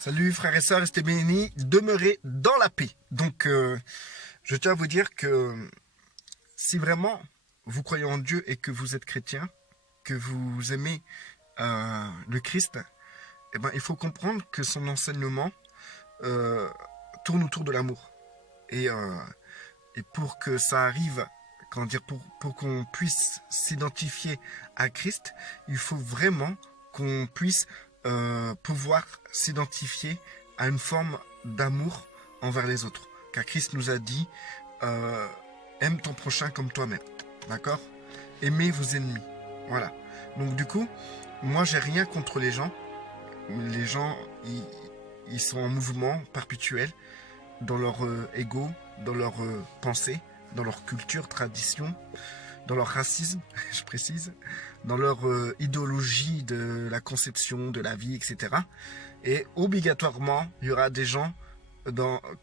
Salut frères et sœurs, restez bénis, demeurez dans la paix. Donc, je tiens à vous dire que si vraiment vous croyez en Dieu et que vous êtes chrétien, que vous aimez le Christ, eh ben, il faut comprendre que son enseignement tourne autour de l'amour. Et, et pour que ça arrive, comment dire, pour qu'on puisse s'identifier à Christ, il faut vraiment qu'on puisse pouvoir s'identifier à une forme d'amour envers les autres. Car Christ nous a dit, aime ton prochain comme toi-même. D'accord? Aimez vos ennemis. Voilà. Donc du coup, moi j'ai rien contre les gens. Les gens, ils sont en mouvement perpétuel dans leur ego, dans leur pensée, dans leur culture, tradition, dans leur racisme, je précise, dans leur idéologie de la conception de la vie, etc. Et obligatoirement, il y aura des gens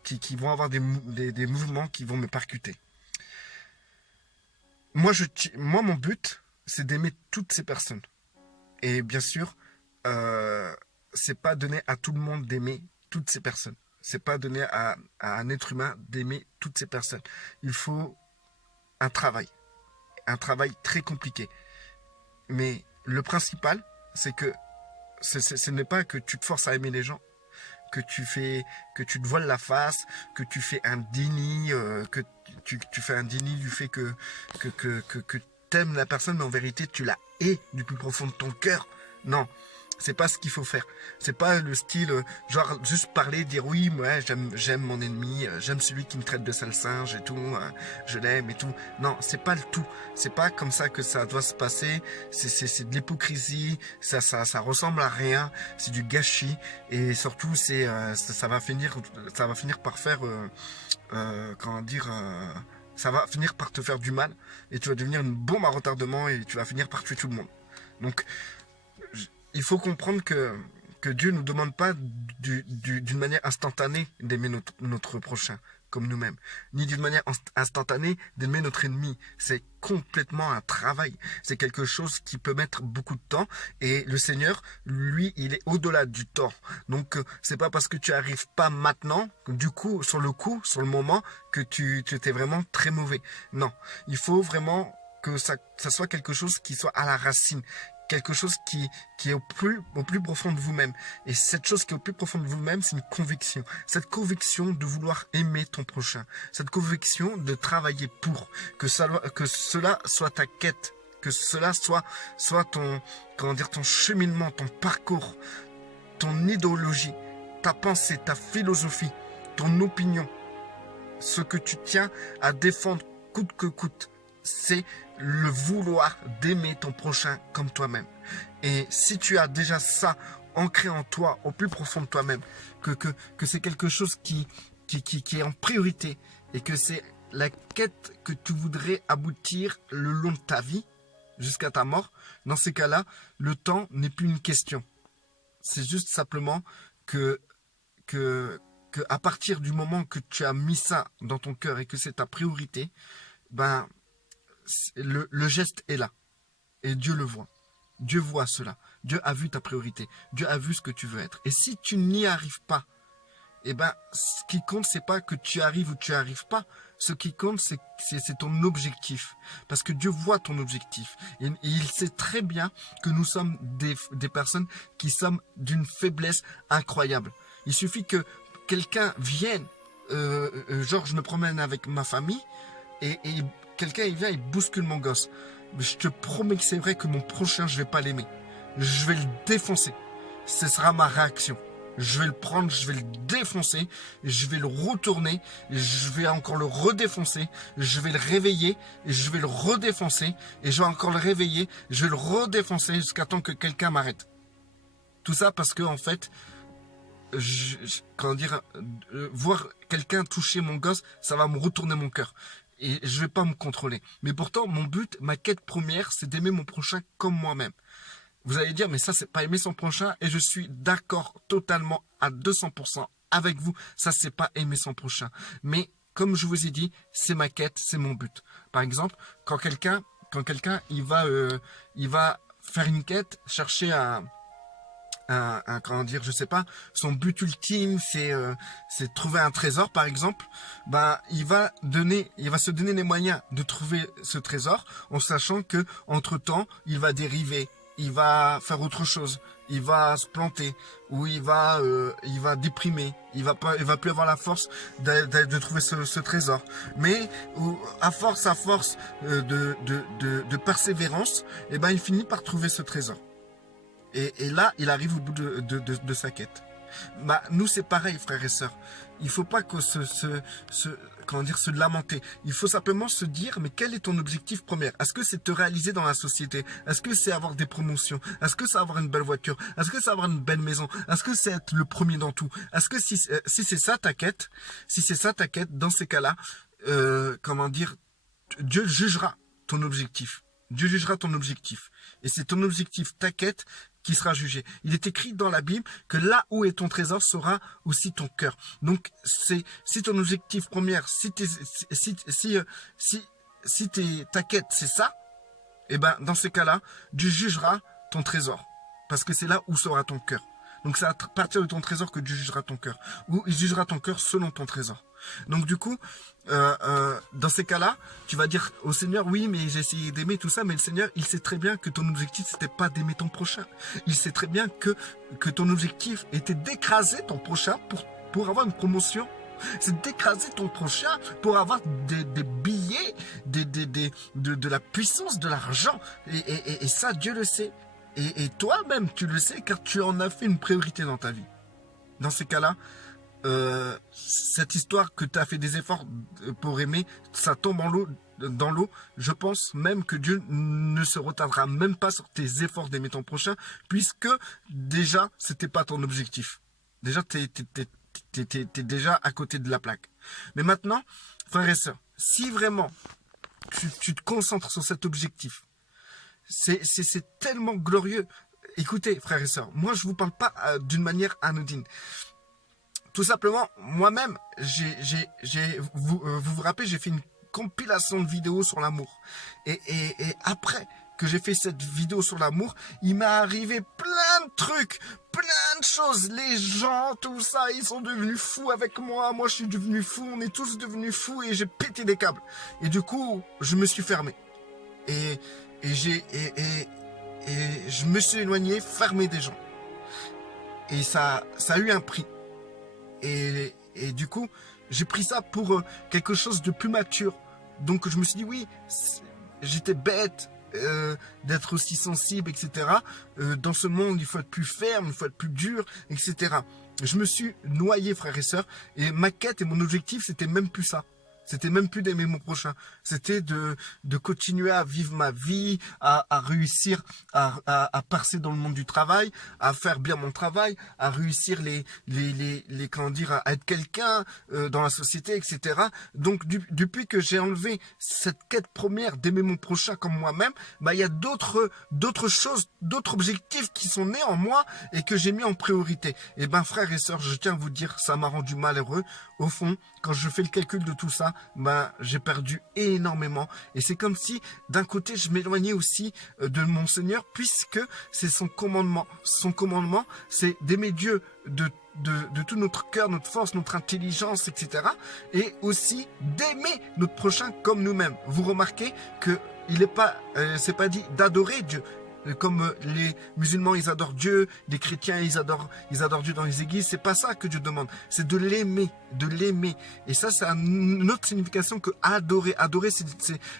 qui vont avoir des mouvements qui vont me percuter. Moi, mon but, c'est d'aimer toutes ces personnes. Et bien sûr, c'est pas donné à tout le monde d'aimer toutes ces personnes. C'est pas donné à un être humain d'aimer toutes ces personnes. Il faut un travail très compliqué. Mais le principal, c'est que ce n'est pas que tu te forces à aimer les gens, que tu te voiles la face, que tu fais un déni, que tu fais un déni du fait que t'aimes la personne, mais en vérité tu la hais du plus profond de ton cœur. Non. C'est pas ce qu'il faut faire. C'est pas le style, genre juste parler, dire oui, moi j'aime mon ennemi, j'aime celui qui me traite de sale singe et tout, je l'aime et tout. Non, c'est pas le tout. C'est pas comme ça que ça doit se passer. C'est de l'hypocrisie. Ça ressemble à rien. C'est du gâchis et surtout ça va finir par faire, comment dire. Ça va finir par te faire du mal et tu vas devenir une bombe à retardement et tu vas finir par tuer tout le monde. Donc il faut comprendre que Dieu ne nous demande pas d'une manière instantanée d'aimer notre prochain comme nous-mêmes, ni d'une manière instantanée d'aimer notre ennemi. C'est complètement un travail. C'est quelque chose qui peut mettre beaucoup de temps. Et le Seigneur, lui, il est au-delà du temps. Donc, c'est pas parce que tu arrives pas maintenant, du coup, sur le moment, que tu étais vraiment très mauvais. Non, il faut vraiment que ça soit quelque chose qui soit à la racine. Quelque chose qui est au plus profond de vous-même. Et cette chose qui est au plus profond de vous-même, c'est une conviction. Cette conviction de vouloir aimer ton prochain. Cette conviction de travailler pour. Que cela soit ta quête. Que cela soit ton cheminement, ton parcours, ton idéologie, ta pensée, ta philosophie, ton opinion. Ce que tu tiens à défendre coûte que coûte. C'est le vouloir d'aimer ton prochain comme toi-même. Et si tu as déjà ça ancré en toi, au plus profond de toi-même, que c'est quelque chose qui est en priorité et que c'est la quête que tu voudrais aboutir le long de ta vie, jusqu'à ta mort, dans ces cas-là, le temps n'est plus une question. C'est juste simplement que à partir du moment que tu as mis ça dans ton cœur et que c'est ta priorité, ben le geste est là et Dieu le voit. Dieu voit cela. Dieu a vu ta priorité. Dieu a vu ce que tu veux être. Et si tu n'y arrives pas, eh ben, ce qui compte, c'est pas que tu arrives ou tu n'y arrives pas. Ce qui compte, c'est ton objectif. Parce que Dieu voit ton objectif. Et il sait très bien que nous sommes des personnes qui sommes d'une faiblesse incroyable. Il suffit que quelqu'un vienne, genre je me promène avec ma famille et quelqu'un il vient, il bouscule mon gosse. Mais je te promets que c'est vrai que mon prochain, je vais pas l'aimer. Je vais le défoncer. Ce sera ma réaction. Je vais le prendre, je vais le défoncer, je vais le retourner, je vais encore le redéfoncer, je vais le réveiller, et je vais le redéfoncer, et je vais encore le réveiller, je vais le redéfoncer jusqu'à temps que quelqu'un m'arrête. Tout ça parce que en fait, voir quelqu'un toucher mon gosse, ça va me retourner mon cœur. Et je vais pas me contrôler. Mais pourtant, mon but, ma quête première, c'est d'aimer mon prochain comme moi-même. Vous allez dire, mais ça, c'est pas aimer son prochain. Et je suis d'accord totalement à 200% avec vous. Ça, c'est pas aimer son prochain. Mais comme je vous ai dit, c'est ma quête, c'est mon but. Par exemple, quand quelqu'un, il va faire une quête, chercher comment dire, je sais pas, son but ultime, c'est de trouver un trésor, par exemple, ben, il va se donner les moyens de trouver ce trésor, en sachant que, entre-temps, il va dériver, il va faire autre chose, il va se planter, ou il va déprimer, il va plus avoir la force de trouver ce trésor. Mais, à force de persévérance, eh ben, il finit par trouver ce trésor. Et là, il arrive au bout de sa quête. Bah, nous, c'est pareil, frères et sœurs. Il faut pas que se lamenter. Il faut simplement se dire, mais quel est ton objectif premier? Est-ce que c'est te réaliser dans la société? Est-ce que c'est avoir des promotions? Est-ce que c'est avoir une belle voiture? Est-ce que c'est avoir une belle maison? Est-ce que c'est être le premier dans tout? Est-ce que si c'est ça ta quête, dans ces cas-là, comment dire, Dieu jugera ton objectif. Dieu jugera ton objectif. Et c'est ton objectif, ta quête, qui sera jugé. Il est écrit dans la Bible que là où est ton trésor sera aussi ton cœur. Donc, si ton objectif premier, ta quête, c'est ça, eh ben, dans ces cas-là, Dieu jugera ton trésor. Parce que c'est là où sera ton cœur. Donc, c'est à partir de ton trésor que Dieu jugera ton cœur. Ou il jugera ton cœur selon ton trésor. Donc du coup, dans ces cas-là, tu vas dire au Seigneur, oui, mais j'ai essayé d'aimer tout ça, mais le Seigneur, il sait très bien que ton objectif, c'était pas d'aimer ton prochain. Il sait très bien que ton objectif était d'écraser ton prochain pour avoir une promotion. C'est d'écraser ton prochain pour avoir des billets, de la puissance, de l'argent. Et ça, Dieu le sait. Et toi-même, tu le sais, car tu en as fait une priorité dans ta vie. Dans ces cas-là, cette histoire que tu as fait des efforts pour aimer, ça tombe dans l'eau. Je pense même que Dieu ne se retardera même pas sur tes efforts d'aimer ton prochain, puisque déjà, c'était pas ton objectif. Déjà, t'es déjà à côté de la plaque. Mais maintenant, frères et sœurs, si vraiment tu te concentres sur cet objectif, c'est tellement glorieux. Écoutez, frères et sœurs, moi, je vous parle pas d'une manière anodine. Tout simplement, moi-même, vous vous rappelez, j'ai fait une compilation de vidéos sur l'amour. Et après que j'ai fait cette vidéo sur l'amour, il m'est arrivé plein de trucs, plein de choses. Les gens, tout ça, ils sont devenus fous avec moi. Moi, je suis devenu fou. On est tous devenus fous et j'ai pété des câbles. Et du coup, je me suis fermé. Et je me suis éloigné, fermé des gens. Et ça a eu un prix. Et du coup, j'ai pris ça pour quelque chose de plus mature. Donc je me suis dit, oui, j'étais bête d'être aussi sensible, etc. Dans ce monde, il faut être plus ferme, il faut être plus dur, etc. Je me suis noyé, frères et sœurs. Et ma quête et mon objectif, c'était même plus ça. C'était même plus d'aimer mon prochain. C'était de continuer à vivre ma vie, à réussir à percer dans le monde du travail, à faire bien mon travail, à réussir comment dire, à être quelqu'un dans la société, etc. Donc, depuis que j'ai enlevé cette quête première d'aimer mon prochain comme moi-même, bah, il y a d'autres choses, d'autres objectifs qui sont nés en moi et que j'ai mis en priorité. Et ben, frères et sœurs, je tiens à vous dire, ça m'a rendu malheureux. Au fond, quand je fais le calcul de tout ça, ben, j'ai perdu énormément. Et c'est comme si, d'un côté, je m'éloignais aussi de mon Seigneur, puisque c'est son commandement. Son commandement, c'est d'aimer Dieu de tout notre cœur, notre force, notre intelligence, etc. Et aussi d'aimer notre prochain comme nous-mêmes. Vous remarquez que c'est pas dit d'adorer Dieu. Comme les musulmans, ils adorent Dieu, les chrétiens, ils adorent Dieu dans les églises. C'est pas ça que Dieu demande. C'est de l'aimer, de l'aimer. Et ça, c'est une autre signification que adorer. Adorer,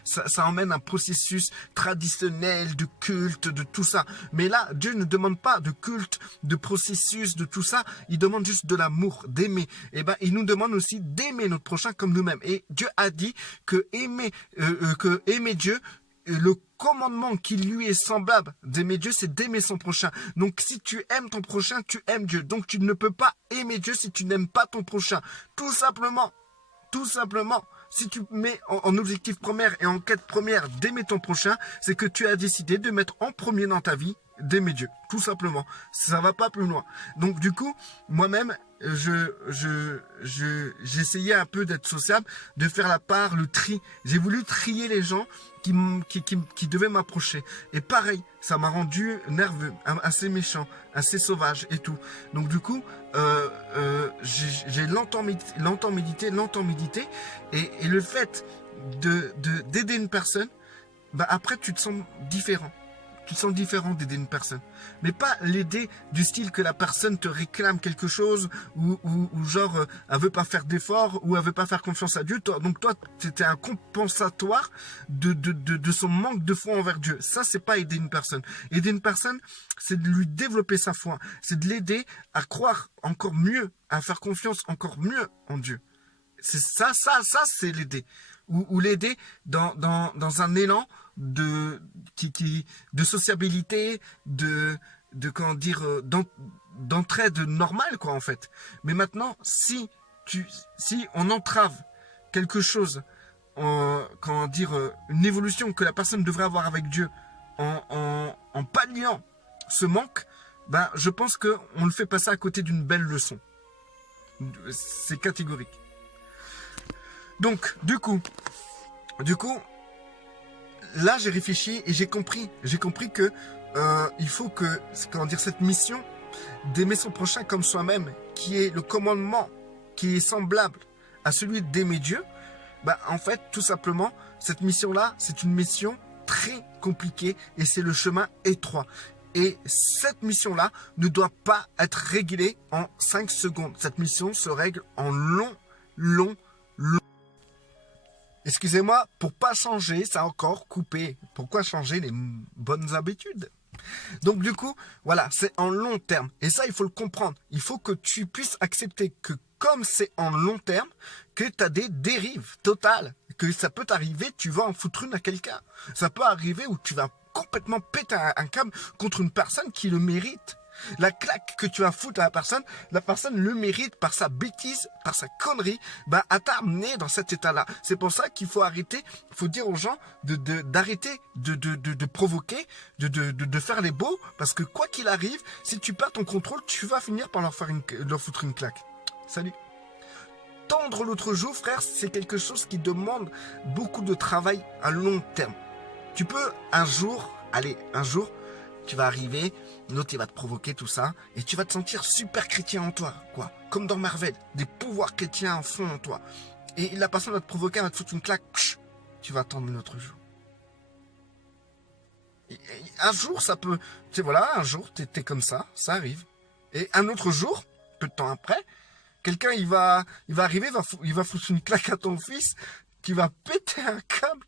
ça emmène un processus traditionnel, de culte, de tout ça. Mais là, Dieu ne demande pas de culte, de processus, de tout ça. Il demande juste de l'amour, d'aimer. Et ben, il nous demande aussi d'aimer notre prochain comme nous-mêmes. Et Dieu a dit que aimer Dieu, le commandement qui lui est semblable d'aimer Dieu, c'est d'aimer son prochain. Donc si tu aimes ton prochain, tu aimes Dieu. Donc tu ne peux pas aimer Dieu si tu n'aimes pas ton prochain. Tout simplement. Si tu mets en objectif premier et en quête première d'aimer ton prochain, c'est que tu as décidé de mettre en premier dans ta vie d'aimer Dieu, tout simplement. Ça va pas plus loin. Donc du coup, moi-même, j'essayais un peu d'être sociable, de faire la part, le tri. J'ai voulu trier les gens qui devaient m'approcher. Et pareil, ça m'a rendu nerveux, assez méchant, assez sauvage et tout. Donc du coup, j'ai longtemps médité, et le fait d'aider une personne, bah après tu te sens différent. Tu te sens différent d'aider une personne. Mais pas l'aider du style que la personne te réclame quelque chose ou genre elle veut pas faire d'efforts ou elle veut pas faire confiance à Dieu. Donc toi, c'était un compensatoire de son manque de foi envers Dieu. Ça, c'est pas aider une personne. Aider une personne, c'est de lui développer sa foi. C'est de l'aider à croire encore mieux, à faire confiance encore mieux en Dieu. C'est ça, c'est l'aider. Ou l'aider dans un élan de sociabilité, comment dire, d'entraide normale, quoi, en fait. Mais maintenant, si on entrave quelque chose, comment dire, une évolution que la personne devrait avoir avec Dieu en palliant ce manque, ben, je pense qu'on le fait passer à côté d'une belle leçon. C'est catégorique. Donc, du coup, là, j'ai réfléchi et j'ai compris que il faut que, comment dire, cette mission d'aimer son prochain comme soi-même, qui est le commandement, qui est semblable à celui d'aimer Dieu, bah, en fait, tout simplement, cette mission-là, c'est une mission très compliquée et c'est le chemin étroit. Et cette mission-là ne doit pas être réglée en 5 secondes. Cette mission se règle en long. Excusez-moi, pour pas changer, ça a encore coupé. Pourquoi changer les bonnes habitudes? Donc du coup, voilà, c'est en long terme. Et ça, il faut le comprendre. Il faut que tu puisses accepter que comme c'est en long terme, que tu as des dérives totales. Que ça peut t'arriver, tu vas en foutre une à quelqu'un. Ça peut arriver où tu vas complètement péter un câble contre une personne qui le mérite. La claque que tu vas foutre à la personne le mérite par sa bêtise, par sa connerie, bah, à t'amener dans cet état-là. C'est pour ça qu'il faut arrêter, il faut dire aux gens d'arrêter de provoquer, de faire les beaux, parce que quoi qu'il arrive, si tu perds ton contrôle, tu vas finir par leur foutre une claque. Salut. Tendre l'autre joue, frère, c'est quelque chose qui demande beaucoup de travail à long terme. Tu peux un jour, tu vas arriver, l'autre il va te provoquer tout ça, et tu vas te sentir super chrétien en toi, quoi. Comme dans Marvel, des pouvoirs chrétiens en fond en toi. Et la personne va te provoquer, elle va te foutre une claque, tu vas attendre l'autre jour. Et un jour, ça peut, tu sais, voilà, un jour, t'es comme ça arrive. Et un autre jour, peu de temps après, quelqu'un il va arriver, il va foutre une claque à ton fils. Tu vas péter un câble,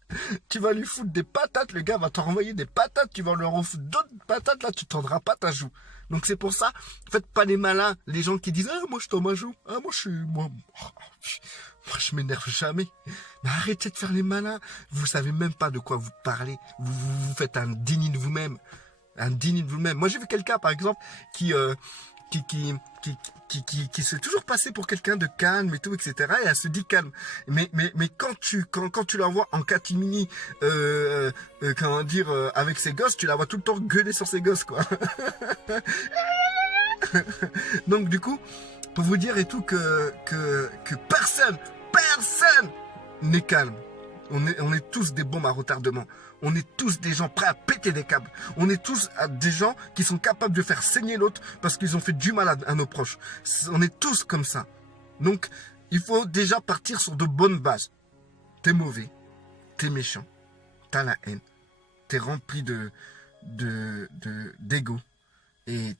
tu vas lui foutre des patates, le gars va te renvoyer des patates, tu vas lui en foutre d'autres patates, là tu tendras pas ta joue. Donc c'est pour ça, faites pas les malins, les gens qui disent « Ah, moi je tends ma joue, ah, moi je m'énerve jamais ». Mais arrêtez de faire les malins, vous savez même pas de quoi vous parlez, vous faites un déni de vous-même, Moi j'ai vu quelqu'un par exemple qui se toujours passé pour quelqu'un de calme et tout, etc. Et elle se dit calme. Mais quand tu la vois en catimini, comment dire, avec ses gosses, tu la vois tout le temps gueuler sur ses gosses, quoi. Donc du coup, pour vous dire et tout que personne n'est calme. On est tous des bombes à retardement. On est tous des gens prêts à péter des câbles. On est tous des gens qui sont capables de faire saigner l'autre parce qu'ils ont fait du mal à nos proches. On est tous comme ça. Donc, il faut déjà partir sur de bonnes bases. T'es mauvais, t'es méchant, t'as la haine, t'es rempli d'ego. Et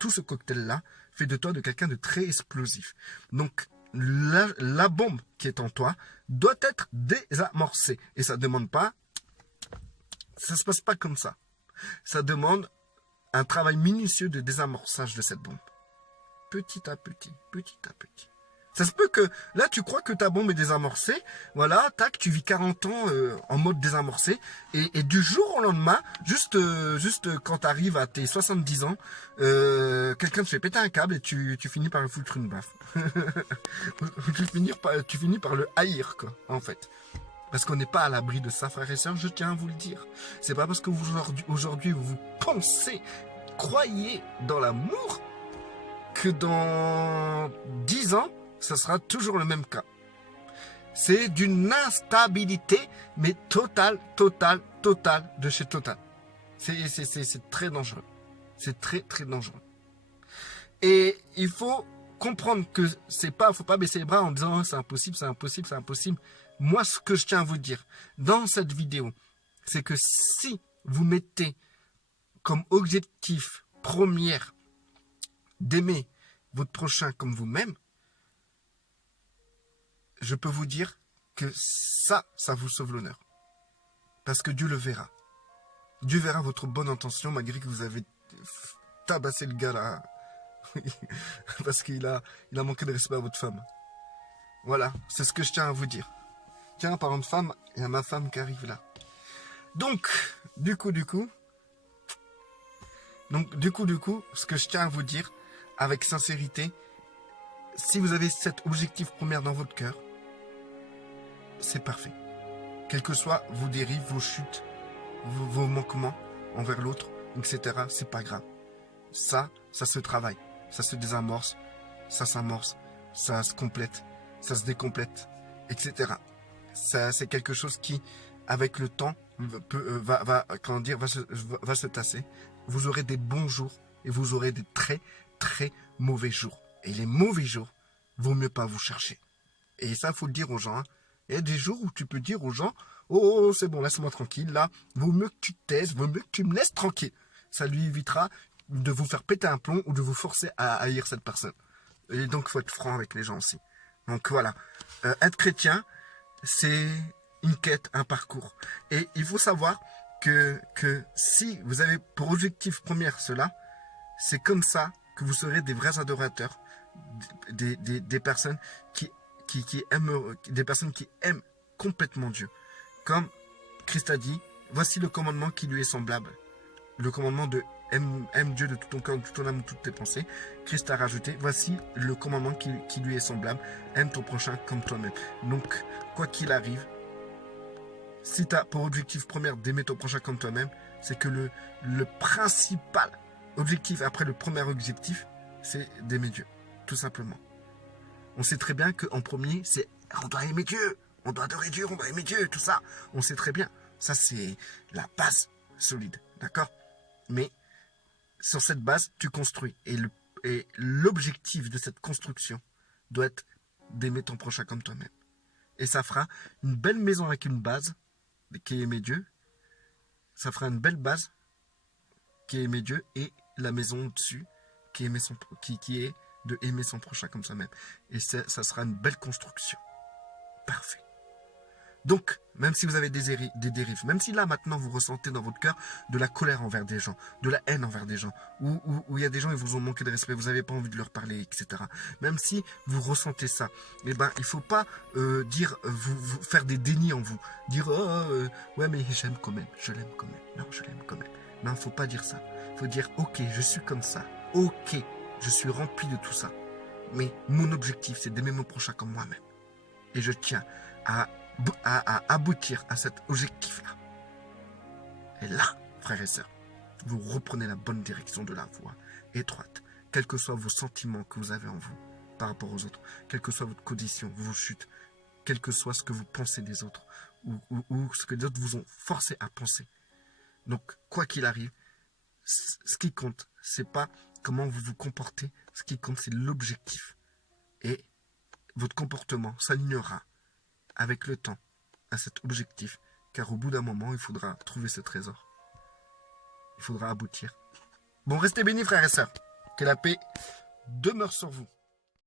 tout ce cocktail-là fait de toi de quelqu'un de très explosif. Donc, la bombe qui est en toi doit être désamorcée. Et ça ne demande pas... Ça ne se passe pas comme ça. Ça demande un travail minutieux de désamorçage de cette bombe. Petit à petit. Ça se peut que là, tu crois que ta bombe est désamorcée. Voilà, tac, tu vis 40 ans en mode désamorcé. Et du jour au lendemain, juste quand tu arrives à tes 70 ans, quelqu'un te fait péter un câble et tu finis par le foutre une baffe. tu finis par le haïr, quoi, en fait. Parce qu'on n'est pas à l'abri de ça, frères et sœurs, je tiens à vous le dire. C'est pas parce que aujourd'hui vous pensez, croyez dans l'amour, que dans 10 ans, ça sera toujours le même cas. C'est d'une instabilité, mais totale de chez Total. C'est très dangereux. C'est très dangereux. Et il faut comprendre que faut pas baisser les bras en disant oh, c'est impossible, c'est impossible, c'est impossible. Moi, ce que je tiens à vous dire dans cette vidéo, c'est que si vous mettez comme objectif premier d'aimer votre prochain comme vous-même, je peux vous dire que ça vous sauve l'honneur. Parce que Dieu le verra. Dieu verra votre bonne intention malgré que vous avez tabassé le gars là. Parce qu'il a manqué de respect à votre femme. Voilà, c'est ce que je tiens à vous dire. Tiens, en parlant de femme, il y a ma femme qui arrive là. Donc, du coup, ce que je tiens à vous dire, avec sincérité, si vous avez cet objectif premier dans votre cœur, c'est parfait. Quelles que soient vos dérives, vos chutes, vos manquements envers l'autre, etc., c'est pas grave. Ça se travaille, ça se désamorce, ça s'amorce, ça se complète, ça se décomplète, etc. Ça, c'est quelque chose qui, avec le temps, va se tasser. Vous aurez des bons jours et vous aurez des très mauvais jours. Et les mauvais jours, vaut mieux pas vous chercher. Et ça, faut le dire aux gens. Hein. Il y a des jours où tu peux dire aux gens, oh, c'est bon, laisse-moi tranquille. Là, vaut mieux que tu te taises, vaut mieux que tu me laisses tranquille. Ça lui évitera de vous faire péter un plomb ou de vous forcer à haïr cette personne. Et donc, il faut être franc avec les gens aussi. Donc voilà, être chrétien, c'est une quête, un parcours. Et il faut savoir que si vous avez pour objectif premier cela, c'est comme ça que vous serez des vrais adorateurs, des personnes qui aiment, des personnes qui aiment complètement Dieu. Comme Christ a dit, voici le commandement qui lui est semblable. Le commandement de aime Dieu de tout ton cœur, de toute ton âme, de toutes tes pensées. Christ a rajouté, voici le commandement qui lui est semblable. Aime ton prochain comme toi-même. Donc, quoi qu'il arrive, si tu as pour objectif premier d'aimer ton prochain comme toi-même, c'est que le principal objectif après le premier objectif, c'est d'aimer Dieu. Tout simplement. On sait très bien qu'en premier, c'est on doit aimer Dieu, on doit adorer Dieu, on doit aimer Dieu, tout ça. On sait très bien. Ça, c'est la base solide. D'accord ? Mais sur cette base, tu construis. Et l'objectif de cette construction doit être d'aimer ton prochain comme toi-même. Et ça fera une belle maison avec une base qui est aimer Dieu. Ça fera une belle base qui est aimer Dieu et la maison au-dessus qui est de aimer son prochain comme soi-même. Et ça sera une belle construction. Parfait. Donc, même si vous avez des dérives, même si là maintenant vous ressentez dans votre cœur de la colère envers des gens, de la haine envers des gens, où il y a des gens qui vous ont manqué de respect, vous n'avez pas envie de leur parler, etc. Même si vous ressentez ça, eh ben, il ne faut pas vous faire des dénis en vous. Dire ouais mais j'aime quand même, je l'aime quand même. Non, je l'aime quand même. Non, il ne faut pas dire ça. Il faut dire ok, je suis comme ça. Ok, je suis rempli de tout ça. Mais mon objectif, c'est d'aimer mon prochain comme moi-même. Et je tiens à aboutir à cet objectif-là. Et là, frères et sœurs, vous reprenez la bonne direction de la voie étroite, quels que soient vos sentiments que vous avez en vous par rapport aux autres, quelle que soit votre condition, vos chutes, quel que soit ce que vous pensez des autres, ou ce que les autres vous ont forcé à penser. Donc, quoi qu'il arrive, ce qui compte, c'est pas comment vous vous comportez, ce qui compte, c'est l'objectif. Et votre comportement s'alignera avec le temps à cet objectif, car au bout d'un moment, il faudra trouver ce trésor. Il faudra aboutir. Bon, restez bénis, frères et sœurs. Que la paix demeure sur vous.